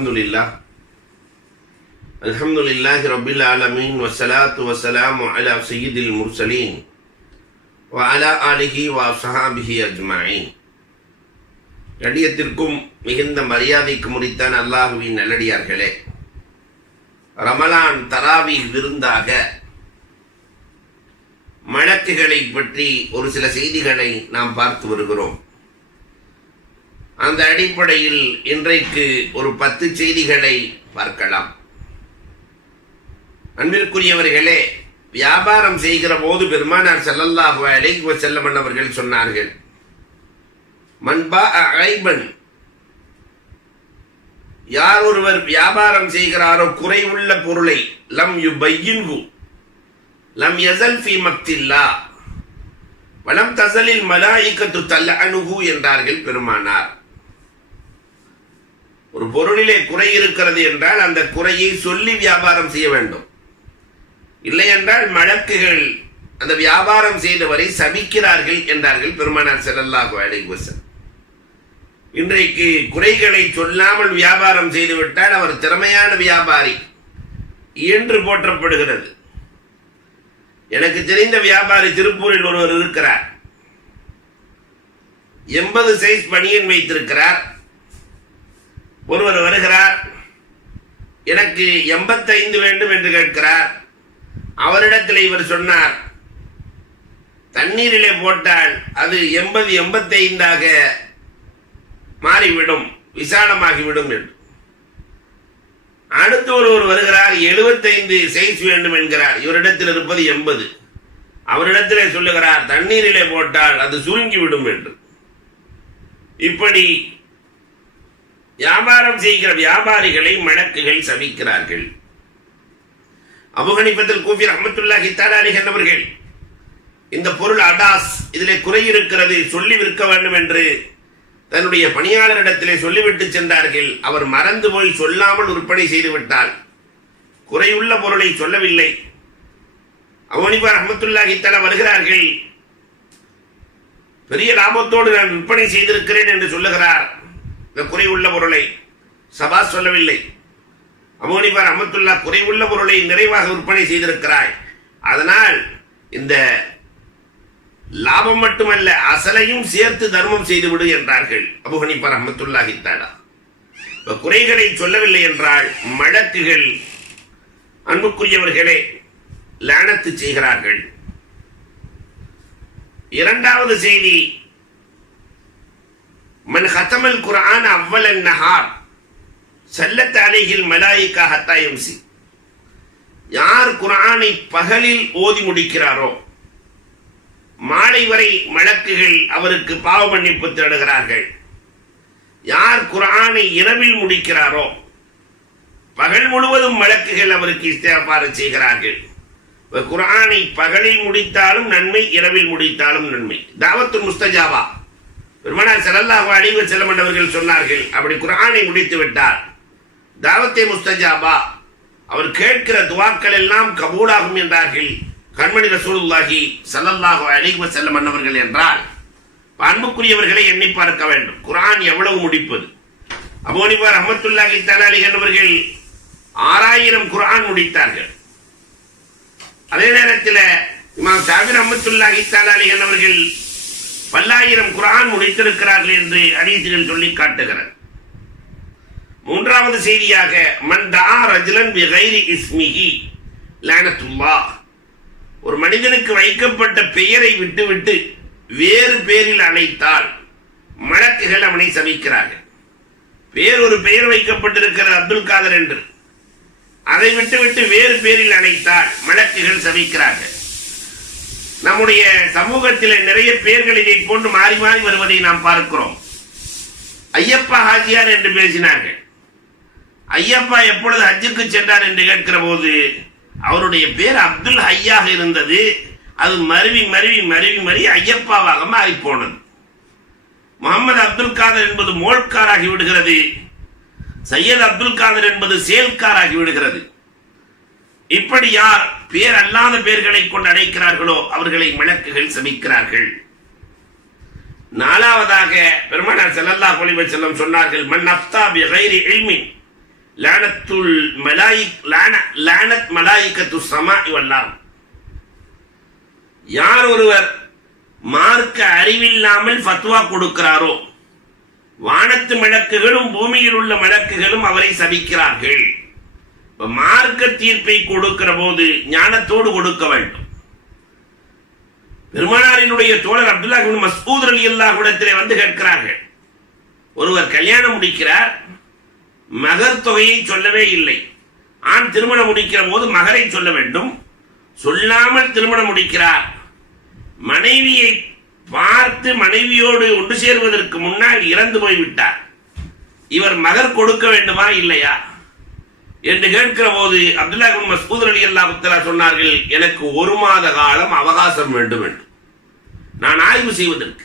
அலமதுல்லா அலமதுல்லாஹி ரபில் ஆலமீன். வசலாத்து வசலாம் அலா சையீதில் முர்சலீன். வாலா ஆலிஹி வா சஹாபிஹி அஜ்மாயின் கடியத்திற்கும் மிகுந்த மரியாதைக்கு முறித்தான் அல்லாஹுவின் நல்லடியார்களே. ரமலான் தராவி விருந்தாக மழக்குகளை பற்றி ஒரு சில செய்திகளை நாம் பார்த்து வருகிறோம். அந்த அடிப்படையில் இன்றைக்கு ஒரு பத்து செய்திகளை பார்க்கலாம். அன்பிற்குரியவர்களே வியாபாரம் செய்கிற போது பெருமானார் ஸல்லல்லாஹு அலைஹி செல்லமன் அவர்கள் சொன்னார்கள் மன்பா ஐபன் யார் ஒருவர் வியாபாரம் செய்கிறாரோ குறைவுள்ள பொருளை லம் யு யுபையின்ஹு லம் யசல் ஃபி மக்தில்லா வலம் தசலில் மலாய்க்கத்து தல்ல அணுகு என்றார்கள் பெருமானார். ஒரு பொருளிலே குறை இருக்கிறது என்றால் அந்த குறையை சொல்லி வியாபாரம் செய்ய வேண்டும். இல்லை என்றால் மழக்குகள் அந்த வியாபாரம் செய்தவரை சபிக்கிறார்கள் என்றார்கள் பெருமானார் செல்லல்லாஹு அலைவசன் இன்றைக்கு குறைகளை சொல்லாமல் வியாபாரம் செய்துவிட்டால் அவர் திறமையான வியாபாரி என்று போற்றப்படுகிறது. எனக்கு தெரிந்த வியாபாரி திருப்பூரில் ஒருவர் இருக்கிறார். எண்பது சைஸ் பணியன் வைத்திருக்கிறார். ஒருவர் வருகிறார். எனக்கு எண்பத்தைந்து வேண்டும் என்று கேட்கிறார். அவரிடத்தில் இவர் சொன்னார் தண்ணீரிலே போட்டால் அது எண்பது எண்பத்தைந்தாக மாறிவிடும் விசாலமாகிவிடும் என்று. அடுத்து ஒருவர் வருகிறார் எழுபத்தைந்து சைஸ் வேண்டும் என்கிறார். இவரிடத்தில் இருப்பது எண்பது. அவரிடத்திலே சொல்லுகிறார் தண்ணீரிலே போட்டால் அது சுருங்கிவிடும் என்று. இப்படி வியாபாரம் செய்கிற வியாபாரிகளை மடக்குகள் சபிக்கிறார்கள் அபுகணிப்பத்தில் கூபி ரஹமத்துல்லாஹி தாலாரி என்பவர்கள் இந்த பொருள் அடாஸ் இதிலே குறை இருக்கிறது சொல்லி விற்க வேண்டும் என்று தன்னுடைய பணியாளரிடத்திலே சொல்லிவிட்டு சென்றார்கள். அவர் மறந்து போய் சொல்லாமல் விற்பனை செய்துவிட்டால் குறையுள்ள பொருளை சொல்லவில்லை. அவனிபார் ரஹமத்துல்லாஹி ஹித்தால வருகிறார்கள். பெரிய லாபத்தோடு நான் விற்பனை செய்திருக்கிறேன் என்று சொல்லுகிறார். இந்த குறைவுள்ள பொருளை சபா சொல்லவில்லை. அமோனிபார் அமத்துல்லா குறைவுள்ள பொருளை நிறைவாக விற்பனை செய்திருக்கிறாய் அதனால் இந்த லாபம் மட்டுமல்ல அசலையும் சேர்த்து தர்மம் செய்துவிடு என்றார்கள் அபுஹனிப்பார் அஹமத்துல்லா ஹித்தாடா இப்ப குறைகளை சொல்லவில்லை என்றால் மடக்குகள் அன்புக்குரியவர்களே லேனத்து செய்கிறார்கள். இரண்டாவது செய்தி மன் ஹத்தமல் குரான் அவ்வளன் நஹார் செல்லத்த அலைகில் மலாயிக்கா ஹத்தாயம்சி யார் குரானை பகலில் ஓதி முடிக்கிறாரோ மாலை வரை மலக்குகள் அவருக்கு பாவ மன்னிப்பு தேடுகிறார்கள். யார் குரானை இரவில் முடிக்கிறாரோ பகல் முழுவதும் வழக்குகள் அவருக்கு இஸ்தேபார செய்கிறார்கள். குரானை பகலில் முடித்தாலும் நன்மை இரவில் முடித்தாலும் நன்மை. தாவத்து முஸ்தஜாவா பெருமானார் செல்லல்லாஹு அழிவு செல்லமன் அவர்கள் சொன்னார்கள் அப்படி குரானை முடித்து விட்டார். தாவத்தே முஸ்தஜாபா அவர் கேட்கிற துவாக்கள் எல்லாம் கபூலாகும் என்றார்கள். கண்மணி ரசூலுல்லாஹி செல்லல்லாஹா அழிவு செல்ல அன்னவர்கள் என்றால் அன்புக்குரியவர்களை எண்ணி பார்க்க வேண்டும். குரான் எவ்வளவு முடிப்பது? அபோனிபார் அஹமத்துல்லாஹி தலாலி என்பவர்கள் ஆறாயிரம் குரான் முடித்தார்கள். அதே நேரத்தில் இமாம் சாபிர் அஹமத்துல்லாஹி தலாலி என்பவர்கள் பல்லாயிரம் குரான் முடித்திருக்கிறார்கள் என்று ஹதீசுகள் சொல்லி காட்டுகிறது. மூன்றாவது செய்தியாக மந்தா ரஜுலன் பிகைரி இஸ்மிஹி லானத்துல்லாஹ் ஒரு மனிதனுக்கு வைக்கப்பட்ட பெயரை விட்டுவிட்டு வேறு பேரில் அழைத்தால் மலக்குகள் அவனை சபிக்கிறார்கள். வேறு ஒரு பெயர் வைக்கப்பட்டிருக்கிறது அப்துல் காதர் என்று. அதை விட்டுவிட்டு வேறு பேரில் அழைத்தால் மலக்குகள் சபிக்கிறார்கள். நம்முடைய சமூகத்தில் நிறைய பேர்கள் இதை போன்று மாறி மாறி வருவதை நாம் பார்க்கிறோம். ஐயப்பா ஹாஜியார் என்று பேசினார்கள். ஐயப்பா எப்பொழுது ஹஜ்ஜுக்கு சென்றார் என்று கேட்கிற போது அவருடைய பேர் அப்துல் ஹையாக இருந்தது. அது மருவி மருவி மருவி மறி ஐயப்பாவாக மாறி போனது முகமது அப்துல் காதர் என்பது மோல்காராகி விடுகிறது. சையத் அப்துல் காதர் என்பது சேல்காராகி விடுகிறது. இப்படி யார் பேர் அல்லாத பேர்களை கொண்டு அழைக்கிறார்களோ அவர்களை விளக்குகள் சமிக்கிறார்கள். நாலாவதாக பெருமானார் செல்லல்லா அலைஹி செல்லம் சொன்னார்கள் மன் அஃப்தா பி கைரி இல்மின் லானத்துல் மலாயிக் லான லானத் மலாயிக்கத்து சமா இவல்லாம் யார் ஒருவர் மார்க்க அறிவில்லாமல் ஃபத்வா கொடுக்கிறாரோ வானத்து மிளக்குகளும் பூமியில் உள்ள மிளக்குகளும் அவரை சபிக்கிறார்கள். மார்க்க தீர்ப்பை கொடுக்கிற போது ஞானத்தோடு கொடுக்க வேண்டும். பெருமானாரினுடைய தோழர் அப்துல்லா மசூத் அலி அல்லா கூடத்திலே வந்து கேட்கிறார்கள். ஒருவர் கல்யாணம் முடிக்கிறார் மகர் தொகையை சொல்லவே இல்லை. ஆண் திருமணம் முடிக்கிற போது மகரை சொல்ல வேண்டும். சொல்லாமல் திருமணம் முடிக்கிறார். மனைவியை பார்த்து மனைவியோடு ஒன்று சேர்வதற்கு முன்னால் இறந்து போய்விட்டார். இவர் மகர் கொடுக்க வேண்டுமா? இல்லையா? என்று கேட்கிற போது அப்துல்லா பின் அலி அல்லா அல்லாஹ் சொன்னார்கள் எனக்கு ஒரு மாத காலம் அவகாசம் வேண்டும் என்று. நான் ஆய்வு செய்வதற்கு.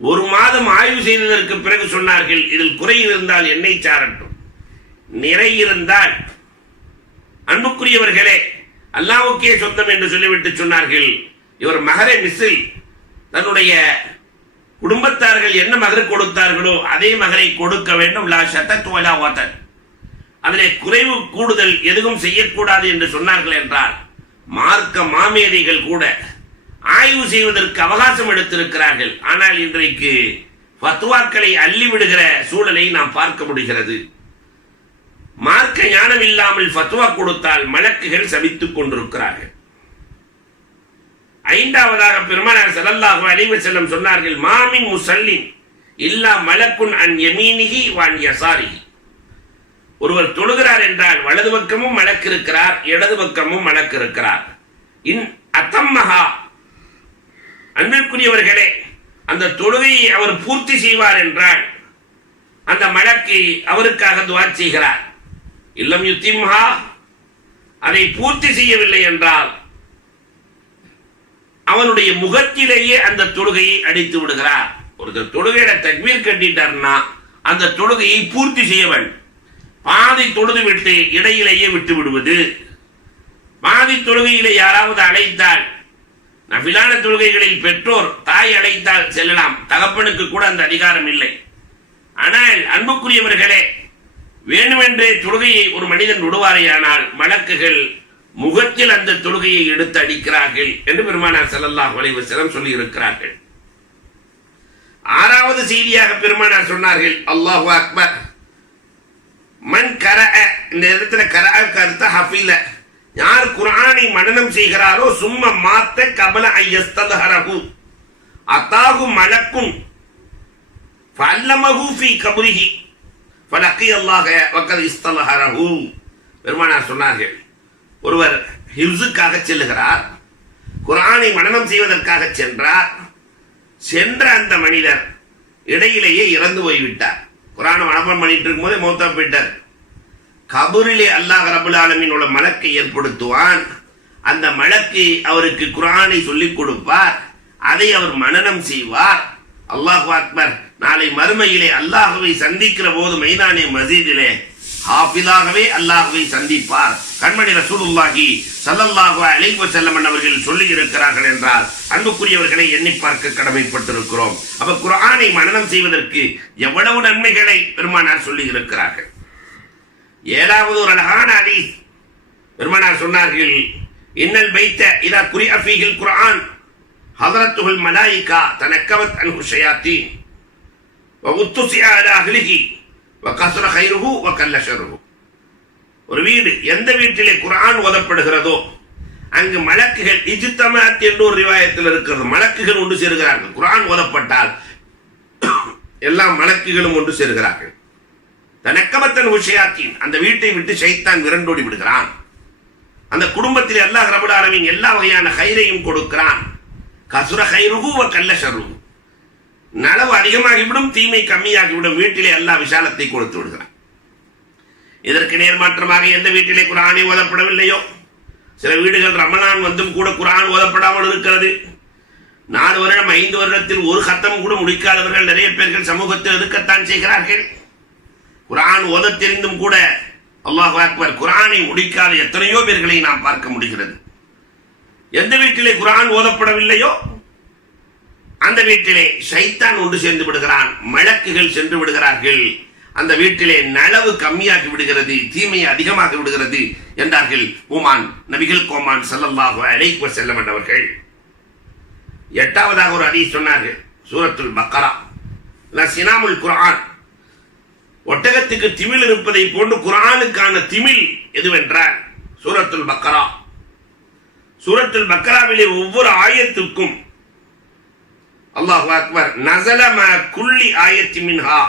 ஒரு மாதம் ஆய்வு செய்ததற்கு பிறகு சொன்னார்கள் இதில் குறை இருந்தால் என்னை சாரட்டும். நிறை இருந்தால். அன்புக்குரியவர்களே அல்லாவுக்கே சொந்தம் என்று சொல்லிவிட்டு சொன்னார்கள் இவர் மகரை மிஸ்ஸில் தன்னுடைய குடும்பத்தார்கள் என்ன மகர் கொடுத்தார்களோ அதே மகரை கொடுக்க வேண்டும். லா ஷத்தத் வலா அதிலே குறைவு கூடுதல் எதுவும் செய்யக்கூடாது என்று சொன்னார்கள் என்றால் மார்க்க மாமேதைகள் கூட ஆய்வு செய்வதற்கு அவகாசம் எடுத்திருக்கிறார்கள். ஆனால் இன்றைக்கு ஃபத்வாக்களை அள்ளிவிடுகிற சூழலை நாம் பார்க்க முடிகிறது. மார்க்க ஞானம் இல்லாமல் ஃபத்வா கொடுத்தால் மலக்குகள் சபித்துக் கொண்டிருக்கிறார்கள். ஐந்தாவதாக பெருமானார் செல்லல்லாக அலைஹி செல்லம் சொன்னார்கள் மாமின் முசல்லின் இல்லா மலக்குன் அன் எமீனிகி வான் யசாரிகி ஒருவர் தொழுகிறார் என்றால் வலது பக்கமும் மலக்கு இருக்கிறார் இடது பக்கமும் மலக்கு இருக்கிறார் இன் அத்தம்மஹா. அன்பிற்குரியவர்களே அந்த தொழுகையை அவர் பூர்த்தி செய்வார் என்றால் அந்த மலக்கு அவருக்காக துவா செய்கிறார். இல்லம் யுத்திம்ஹா. அதை பூர்த்தி செய்யவில்லை என்றால் அவனுடைய முகத்திலேயே அந்த தொழுகையை அடித்து விடுகிறார். ஒருத்தர் தொழுகையில தக்வீர் கட்டிட்டார்னா அந்த தொழுகையை பூர்த்தி செய்ய வேண்டும். பாதி தொழுது விட்டு இடையிலேயே விட்டு விடுவது. பாதி தொழுகையிலே யாராவது அழைத்தால் நபிலான தொழுகைகளில் பெற்றோர் தாய் அழைத்தால் செல்லலாம். தகப்பனுக்கு கூட அந்த அதிகாரம் இல்லை. ஆனால் அன்புக்குரியவர்களே வேணுமென்றே தொழுகையை ஒரு மனிதன் விடுவாரேயானால் மலக்குகள் முகத்தில் அந்த தொழுகையை எடுத்து அடிக்கிறார்கள் என்று பெருமானார் ஸல்லல்லாஹு அலைஹி வஸல்லம் சொல்லி இருக்கிறார்கள் ஆறாவது செய்தியாக பெருமானார் சொன்னார்கள் அல்லாஹு அக்பர். மன் கர இந்த இடத்துல கர கருத்த ஹஃபில யார் குரானை மனநம் செய்கிறாரோ சும்ம மாத்த கபல ஐயஸ்ததஹரஹு அத்தாகு மலக்கும் ஃபல்லமஹு ஃபீ கபரிஹி. ஃபலக்கி அல்லாஹ வக்கத் இஸ்தலஹரஹு. பெருமானார் சொன்னார்கள் ஒருவர் ஹிவ்ஸுக்காக செல்லுகிறார் குரானை மனநம் செய்வதற்காக சென்றார் சென்ற அந்த மனிதர் இடையிலேயே இறந்து போய்விட்டார். குரானை மனப்பம் பண்ணிட்டு இருக்கும்போதே மௌத்தா போயிட்டார். கபூரிலே அல்லாஹ் ரபுல் ஆலமீன் உள்ள மலக்கை ஏற்படுத்துவான். அந்த மலக்கு அவருக்கு குரானை சொல்லிக் கொடுப்பார். அதை அவர் மனனம் செய்வார். அல்லாஹ் அக்பர் நாளை மறுமையிலே அல்லாஹுவை சந்திக்கிற போது மைதானே மசீதிலே ஹாஃபிலாகவே அல்லாஹுவை சந்திப்பார். கண்மணி ரசூலுல்லாஹி சல்லல்லாஹு அலைவ செல்லமன் அவர்கள் சொல்லி இருக்கிறார்கள் என்றால் அன்புக்குரியவர்களை எண்ணி பார்க்க கடமைப்பட்டிருக்கிறோம். அப்ப குரானை மனநம் செய்வதற்கு எவ்வளவு நன்மைகளை பெருமானார் சொல்லி இருக்கிறார்கள் ஏழாவது ஒரு அழகான அதி பெருமானார் சொன்னார்கள் இன்னல் வைத்த இதா குறி அஃபீகில் குரான் ஹதரத்துகள் மலாயிகா தனக்கவத் அன் ஹுஷயாத்தி உத்துசியா அலி கசுர கயிறுகு வ கல்லஷருகு ஒரு வீடு எந்த வீட்டிலே குரான் ஓதப்படுகிறதோ அங்கு மலக்குகள் இஜித்தமாத் என்று ஒரு ரிவாயத்தில் இருக்கிறது. மலக்குகள் ஒன்று சேர்கிறார்கள். குரான் ஓதப்பட்டால் எல்லா மலக்குகளும் ஒன்று சேர்கிறார்கள். தனக்கமத்தன் விஷயாத்தின் அந்த வீட்டை விட்டு சைத்தான் விரண்டோடி விடுகிறான். அந்த குடும்பத்தில் எல்லா ரபுடாரவின் எல்லா வகையான கயிறையும் கொடுக்கிறான். கசுர கயிறுகு வ கல்லஷருகு நலவு அதிகமாகிவிடும் தீமை கம்மியாகிவிடும். வீட்டிலே எல்லா விசாலத்தை கொடுத்து விடுகிறான். இதற்கு நேர்மாற்றமாக எந்த வீட்டிலே குரானை ஓதப்படவில்லையோ? சில வீடுகள் ரமணான் வந்தும் கூட குரான் ஓதப்படாமல் இருக்கிறது. நாலு வருடம் ஐந்து வருடத்தில் ஒரு கத்தம் கூட முடிக்காதவர்கள் நிறைய பேர்கள் சமூகத்தில் இருக்கத்தான் செய்கிறார்கள். குரான் ஓத தெரிந்தும் கூட அல்லாஹ் அக்பர் குரானை முடிக்காத எத்தனையோ பேர்களை நாம் பார்க்க முடிகிறது. எந்த வீட்டிலே குரான் ஓதப்படவில்லையோ? அந்த வீட்டிலே ஷைத்தான் ஒன்று சேர்ந்து விடுகிறான் மழக்குகள் சென்று விடுகிறார்கள். அந்த வீட்டிலே நலவு கம்மியாகி விடுகிறது தீமை அதிகமாகி விடுகிறது என்றார்கள் உமான் நபிகள் கோமான் செல்லல்லாக அழைப்பு செல்ல வேண்டவர்கள் எட்டாவதாக ஒரு ஹதீஸ் சொன்னார்கள் சூரத்துல் பக்கரா. சினாமுல் குரான் ஒட்டகத்துக்கு திமில் இருப்பதை போன்று குரானுக்கான திமில் எதுவென்றால் சூரத்துல் பக்கரா. சூரத்துல் பக்கராவிலே ஒவ்வொரு ஆயத்துக்கும் அல்லாஹ் அக்பர் நசல ம ஆயத்தி மின்ஹா.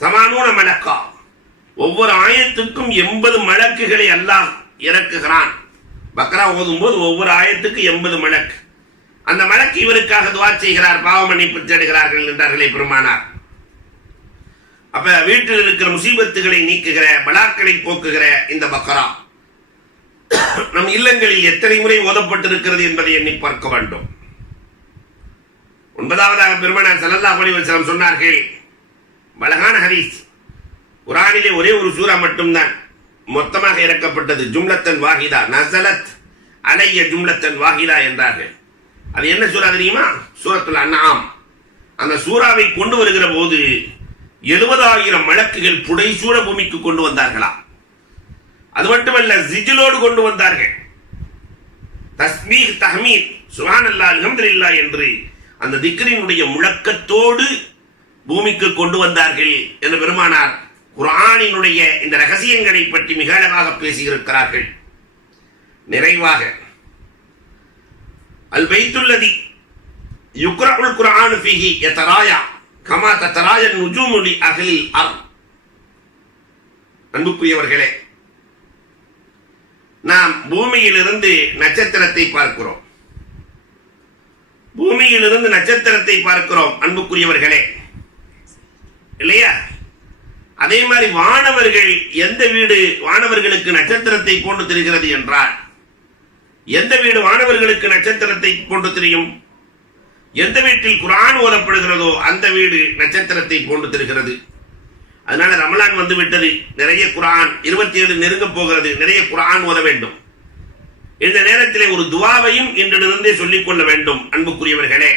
சமானூன மலக்கா. ஒவ்வொரு ஆயத்துக்கும் எண்பது மலக்குகளை அல்லாஹ் இறக்குகிறான். பக்ரா ஓதும்போது ஒவ்வொரு ஆயத்துக்கு எண்பது மலக்கு. அந்த மலக்கு இவருக்காக துவா செய்கிறார் பாவ மன்னிப்பு தேடுகிறார்கள் என்றார்களே பெருமானார். அப்ப வீட்டில் இருக்கிற முசீபத்துகளை நீக்குகிற பலாக்களை போக்குகிற இந்த பக்கரா நம் இல்லங்களில் எத்தனை முறை ஓதப்பட்டிருக்கிறது என்பதை எண்ணி பார்க்க வேண்டும். ஒன்பதாவதாக பெருமனார் ஸல்லல்லாஹு அலைஹி வஸல்லம் சொன்னார்கள். பலகான ஹரீஸ் குரானிலே ஒரே ஒரு சூரா மட்டும்தான் மொத்தமாக இறக்கப்பட்டது. ஜும்லத்தன் வாஹிதா. நசலத் அலைய ஜும்லத்தன் வாஹிதா என்றார்கள். அது என்ன சூரா தெரியுமா? சூரத்துல அண்ணாம் அந்த சூறாவை கொண்டு வருகிற போது எழுபதாயிரம் வழக்குகள் புடைசூர பூமிக்கு கொண்டு வந்தார்களா? அது மட்டுமல்ல ஜிஜிலோடு கொண்டு வந்தார்கள். தஸ்மீர் தஹமீத். சுஹான் அல்லா அலமதுல்லா என்று அந்த திக்ரினுடைய முழக்கத்தோடு பூமிக்கு கொண்டு வந்தார்கள் என்று பெருமானார் குர்ஆனினுடைய இந்த ரகசியங்களை பற்றி மிக அழகாக பேசியிருக்கிறார்கள். நிறைவாக அல் வைத்துள்ளதி யுக்ரஉல் குரான் பிஹி யத்தராயா கமா தத்தராய நுஜூமுலி அகலில் அர் அன்புக்குரியவர்களே நாம் பூமியிலிருந்து நட்சத்திரத்தை பார்க்கிறோம். பூமியிலிருந்து நட்சத்திரத்தை பார்க்கிறோம் அன்புக்குரியவர்களே. இல்லையா? அதே மாதிரி வானவர்கள் எந்த வீடு வானவர்களுக்கு நட்சத்திரத்தை போன்று தெரிகிறது என்றால் எந்த வீடு வானவர்களுக்கு நட்சத்திரத்தை போன்று தெரியும்? எந்த வீட்டில் குரான் ஓதப்படுகிறதோ அந்த வீடு நட்சத்திரத்தை போன்று தெரிகிறது. அதனால ரமலான் வந்து விட்டது நிறைய குரான் இருபத்தி ஏழு நெருங்க போகிறது. நிறைய குரான் ஓத வேண்டும். இந்த நேரத்திலே ஒரு துவாவையும் இன்றிலிருந்தே சொல்லிக் கொள்ள வேண்டும் அன்புக்குரியவர்களே.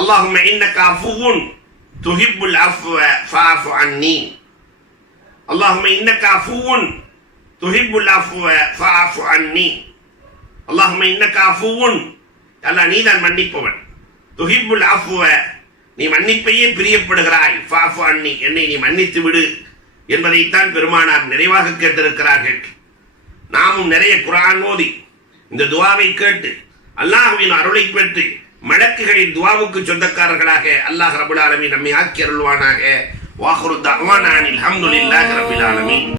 அல்லாஹும்ம இன்னக அஃபுவுன் துஹிப்புல் அஃப்வ ஃபஅஃபு அன்னி. அல்லாஹும்ம இன்னக அஃபுவுன் துஹிப்புல் அஃப்வ ஃபஅஃபு அன்னி. அல்லாஹும்ம இன்னக அஃபுவுன் அல்லாஹ் நீதான் மன்னிப்பவன். துஹிப்புல் அஃப்வ நீ மன்னிப்பையே பிரியப்படுகிறாய். ஃபாஃபு அன்னி என்னை நீ மன்னித்து விடு என்பதைத்தான் பெருமானார் நிறைவாக கேட்டிருக்கிறார்கள். நாமும் நிறைய குரான் ஓதி இந்த துவாவை கேட்டு அல்லாஹுவின் அருளை பெற்று மடக்குகளின் துவாவுக்கு சொந்தக்காரர்களாக அல்லாஹ் ரபுல் ஆலமி நம்மை ஆக்கி அருள்வானாக. வாஹுரு தஹ்வானானில் அல்ஹம்துலில்லாஹி ரபில் ஆலமீன்.